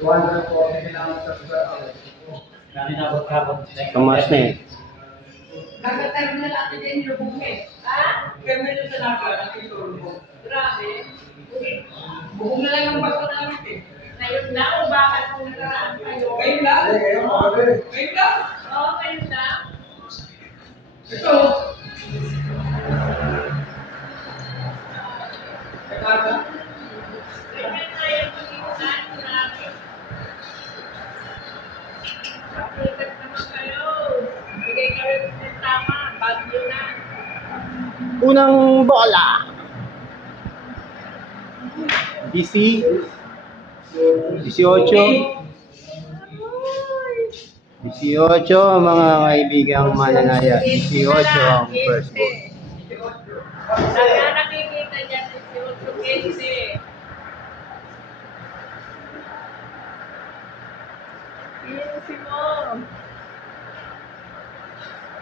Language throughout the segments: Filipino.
240 kilometers per hour. Tumaas na eh. Kaka-terminal natin din yung bukit. Ha? Terminal sa nakal, ang itulong. Grabe. Bukong na lang ang bago namin eh. Ngayon na, o bakit kung nakaraan kayo? Ngayon lang? Ngayon lang? Oo, ngayon lang. Ito. Ito. Ganyan na yung pag-iunan, grabe. Pakikat naman kayo. Bigay kayo ng tama, bagyo na. Unang bola. DC 18. 18 mga kaibigang mananaya. 18 ang first ball. Saka nakikita niya 18-15. Easy mo.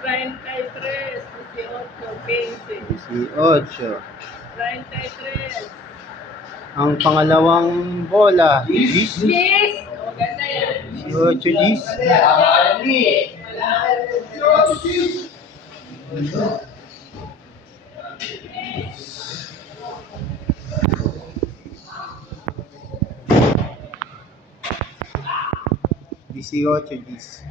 33, 18, 15. 18. 33. Ang pangalawang bola. Yes! O, ganda yan. 18 Gs. Gs.